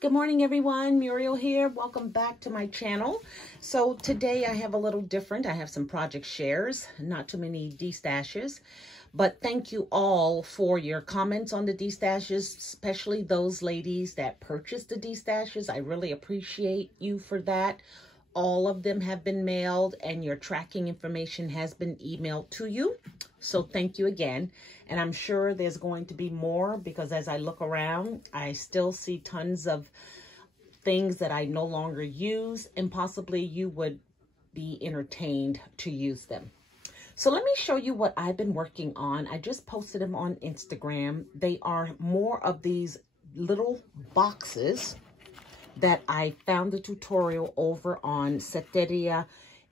Good morning, everyone. Muriel here. Welcome back to my channel. So today I have a little different. I have some project shares, not too many destashes, but thank you all for your comments on the destashes, especially those ladies that purchased the destashes. I really appreciate you for that. All of them have been mailed and your tracking information has been emailed to you. So thank you again. And I'm sure there's going to be more because as I look around, I still see tons of things that I no longer use and possibly you would be entertained to use them. So let me show you what I've been working on. I just posted them on Instagram. They are more of these little boxes that I found the tutorial over on Setteria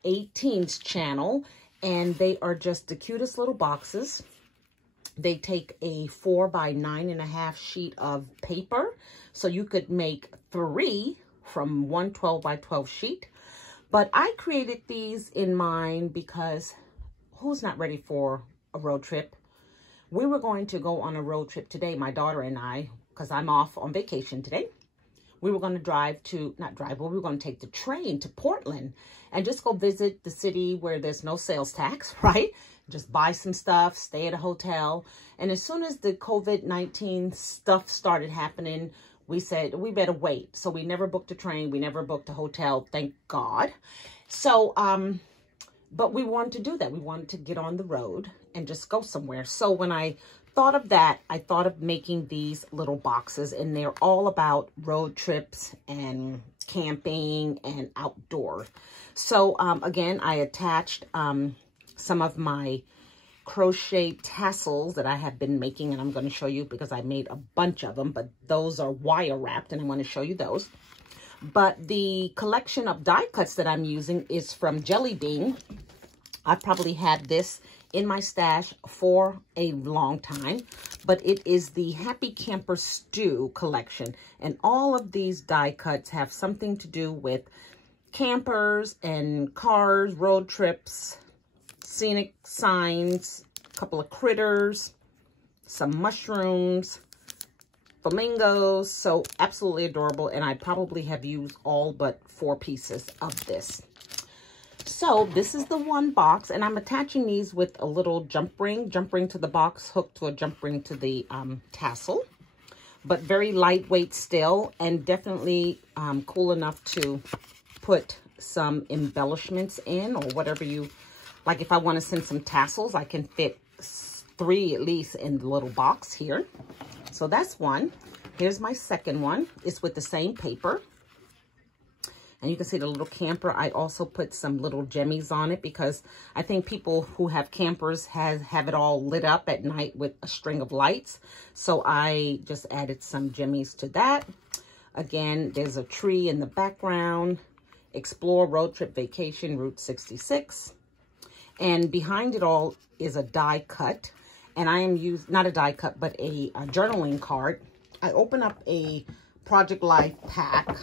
18's channel, and they are just the cutest little boxes. They take a 4 by 9.5 sheet of paper, so you could make 3 from one 12 by 12 sheet. But I created these in mind because who's not ready for a road trip? We were going to go on a road trip today, my daughter and I, because I'm off on vacation today. We were going to drive to, not drive, but we were going to take the train to Portland and just go visit the city where there's no sales tax, right? Just buy some stuff, stay at a hotel. And as soon as the COVID-19 stuff started happening, we said, we better wait. So we never booked a train. We never booked a hotel, thank God. So, but we wanted to do that. We wanted to get on the road and just go somewhere. So when I thought of that, I thought of making these little boxes, and they're all about road trips and camping and outdoor. So again, I attached some of my crochet tassels that I have been making, and I'm going to show you because I made a bunch of them, but those are wire wrapped and I want to show you those. But the collection of die cuts that I'm using is from Jillibean. I've probably had this in my stash for a long time, but it is the Harper Camper Stew collection. And all of these die cuts have something to do with campers and cars, road trips, scenic signs, a couple of critters, some mushrooms, flamingos. So absolutely adorable. And I probably have used all but 4 pieces of this. So this is the one box, and I'm attaching these with a little jump ring to the box, hooked to a jump ring to the tassel, but very lightweight still, and definitely cool enough to put some embellishments in, or whatever you like. If I want to send some tassels, I can fit 3 at least in the little box here. So that's one. Here's my second one. It's with the same paper. And you can see the little camper. I also put some little jemmies on it because I think people who have campers have it all lit up at night with a string of lights. So I just added some jemmies to that. Again, there's a tree in the background. Explore Road Trip Vacation Route 66. And behind it all is a die cut. And I am using, not a die cut, but a journaling card. I open up a Project Life pack,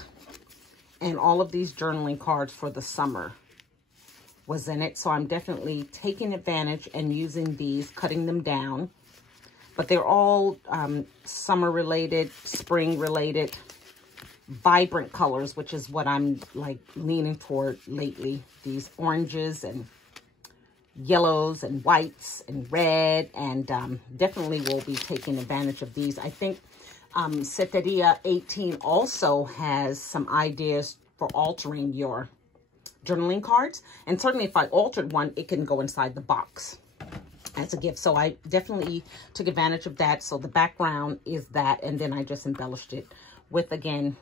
and all of these journaling cards for the summer was in it. So I'm definitely taking advantage and using these, cutting them down. But they're all summer related, spring related, vibrant colors, which is what I'm like leaning toward lately. These oranges and yellows and whites and red, and definitely will be taking advantage of these. I think Setteria 18 also has some ideas for altering your journaling cards. And certainly if I altered one, it can go inside the box as a gift. So I definitely took advantage of that. So the background is that, and then I just embellished it with, again,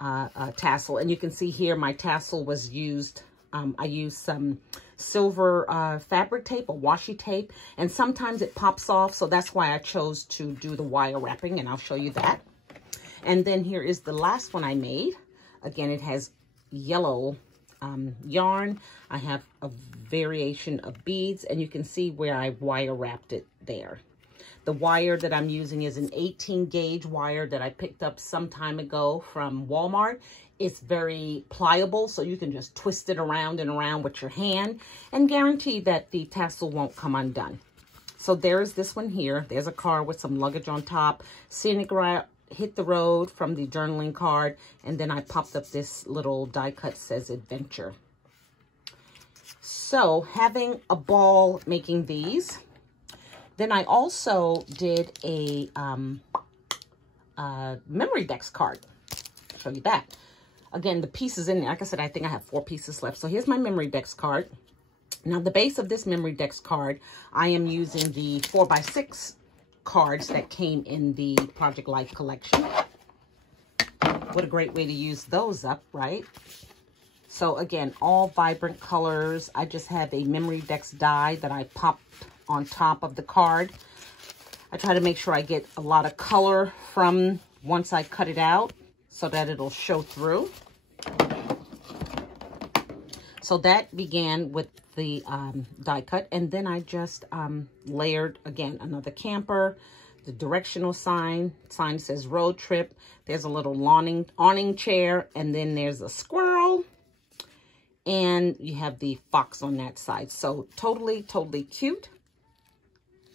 a tassel. And you can see here my tassel was used. I used some silver fabric tape or washi tape, and sometimes it pops off, so that's why I chose to do the wire wrapping, and I'll show you that. And then here is the last one I made. Again, it has yellow yarn. I have a variation of beads, and you can see where I wire wrapped it there. The wire that I'm using is an 18 gauge wire that I picked up some time ago from Walmart. It's very pliable, so you can just twist it around and around with your hand and guarantee that the tassel won't come undone. So there's this one here. There's a car with some luggage on top. Scenic hit the road from the journaling card, and then I popped up this little die cut says adventure. So having a ball making these. Then I also did a memory decks card. I'll show you that. Again, the pieces in there, like I said, I think I have 4 pieces left. So here's my memory decks card. Now the base of this memory decks card, I am using the 4x6 cards that came in the Project Life collection. What a great way to use those up, right? So again, all vibrant colors. I just have a memory decks die that I popped on top of the card. I try to make sure I get a lot of color from once I cut it out so that it'll show through. So that began with the die cut, and then I just layered again another camper, the directional sign says road trip. There's a little awning chair, and then there's a squirrel, and you have the fox on that side. So totally cute.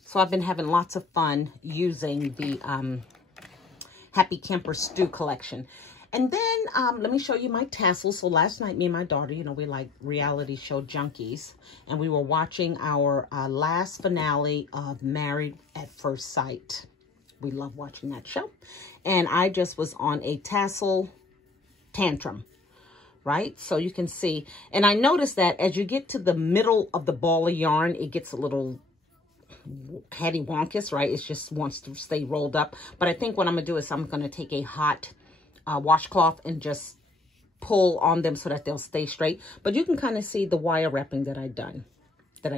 So I've been having lots of fun using the Happy Camper Stew collection. And then let me show you my tassels. So last night, me and my daughter, you know, we like reality show junkies, and we were watching our last finale of Married at First Sight. We love watching that show. And I just was on a tassel tantrum, right? So you can see, and I noticed that as you get to the middle of the ball of yarn, it gets a little catty-wonkus, right? It just wants to stay rolled up. But I think what I'm going to do is I'm going to take a hot washcloth and just pull on them so that they'll stay straight. But you can kind of see the wire wrapping that I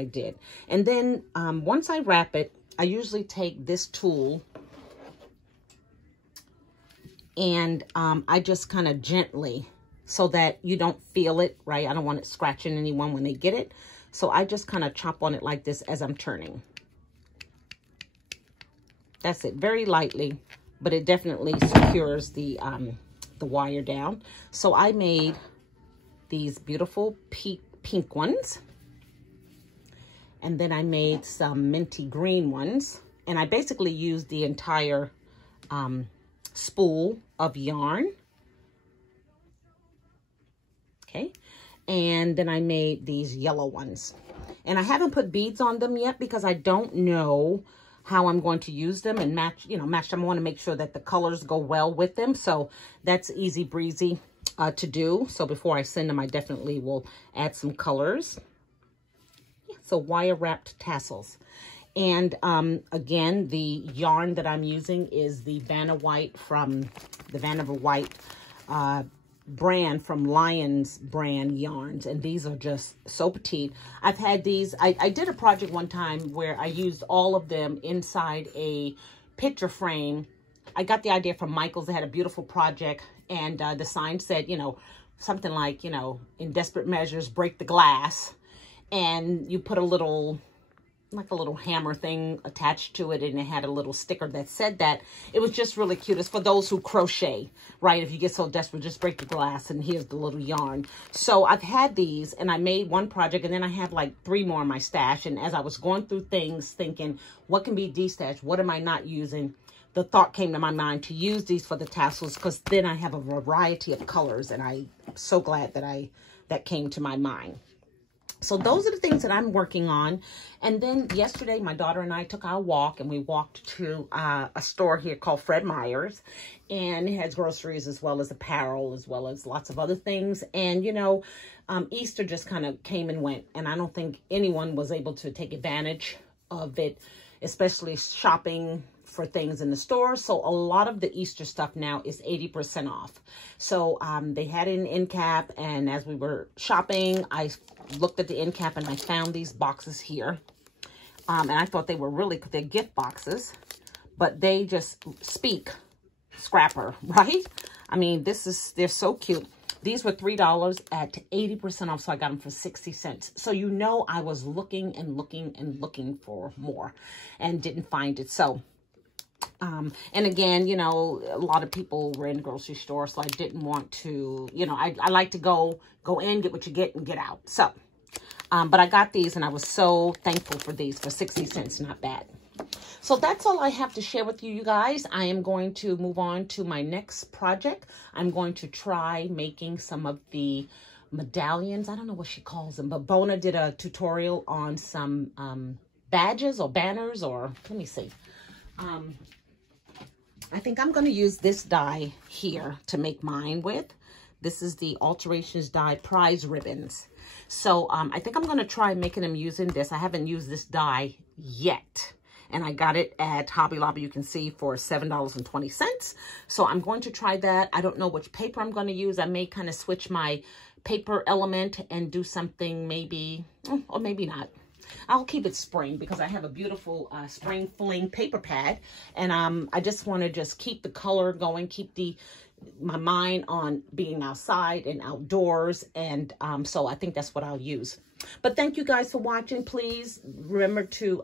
did. And then once I wrap it, I usually take this tool and I just kind of gently, so that you don't feel it, right? I don't want it scratching anyone when they get it. So I just kind of chop on it like this as I'm turning. That's it, very lightly, but it definitely secures the wire down. So I made these beautiful pink ones. And then I made some minty green ones. And I basically used the entire spool of yarn. Okay. And then I made these yellow ones. And I haven't put beads on them yet because I don't know how I'm going to use them and match them. I want to make sure that the colors go well with them. So that's easy breezy to do. So before I send them, I definitely will add some colors. Yeah, so wire wrapped tassels. And again, the yarn that I'm using is the Vanna White from the Vanna White brand from Lion's brand yarns, and these are just so petite. I've had these, I did a project one time where I used all of them inside a picture frame. I got the idea from Michael's. They had a beautiful project, and the sign said, you know, something like, you know, in desperate measures, break the glass. And you put a little, like a little hammer thing attached to it, and it had a little sticker that said that. It was just really cute. It's for those who crochet, right? If you get so desperate, just break the glass, and here's the little yarn. So I've had these, and I made one project, and then I have like 3 more in my stash. And as I was going through things, thinking, what can be destashed? What am I not using? The thought came to my mind to use these for the tassels, because then I have a variety of colors, and I'm so glad that that came to my mind. So those are the things that I'm working on. And then yesterday, my daughter and I took our walk, and we walked to a store here called Fred Meyer's, and it has groceries as well as apparel, as well as lots of other things. And, you know, Easter just kind of came and went, and I don't think anyone was able to take advantage of it, especially shopping for things in the store. So a lot of the Easter stuff now is 80% off. So they had an end cap, and as we were shopping, I looked at the end cap and I found these boxes here. And I thought they were really, they're gift boxes, but they just speak scrapper, right? I mean, they're so cute. These were $3 at 80% off, so I got them for 60 cents. So you know I was looking and looking and looking for more and didn't find it. So and again, you know, a lot of people were in the grocery store, so I didn't want to, you know, I like to go in, get what you get, and get out. So, but I got these, and I was so thankful for these for 60 cents. Not bad. So that's all I have to share with you, you guys. I am going to move on to my next project. I'm going to try making some of the medallions. I don't know what she calls them, but Bona did a tutorial on some badges or banners, or let me see. I think I'm going to use this die here to make mine with. This is the Alterations Die Prize Ribbons. So I think I'm going to try making them using this. I haven't used this die yet. And I got it at Hobby Lobby, you can see, for $7.20. So I'm going to try that. I don't know which paper I'm going to use. I may kind of switch my paper element and do something maybe, or maybe not. I'll keep it spring because I have a beautiful spring fling paper pad. And I just want to just keep the color going, keep my mind on being outside and outdoors. And so I think that's what I'll use. But thank you guys for watching. Please remember to,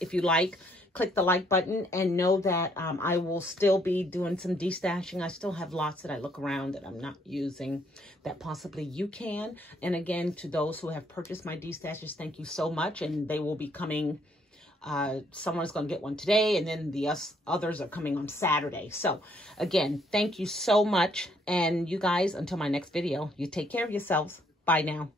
if you like, click the like button, and know that I will still be doing some destashing. I still have lots that I look around that I'm not using that possibly you can. And again, to those who have purchased my destashes, thank you so much. And they will be coming. Someone's going to get one today, and then the others are coming on Saturday. So again, thank you so much. And you guys, until my next video, you take care of yourselves. Bye now.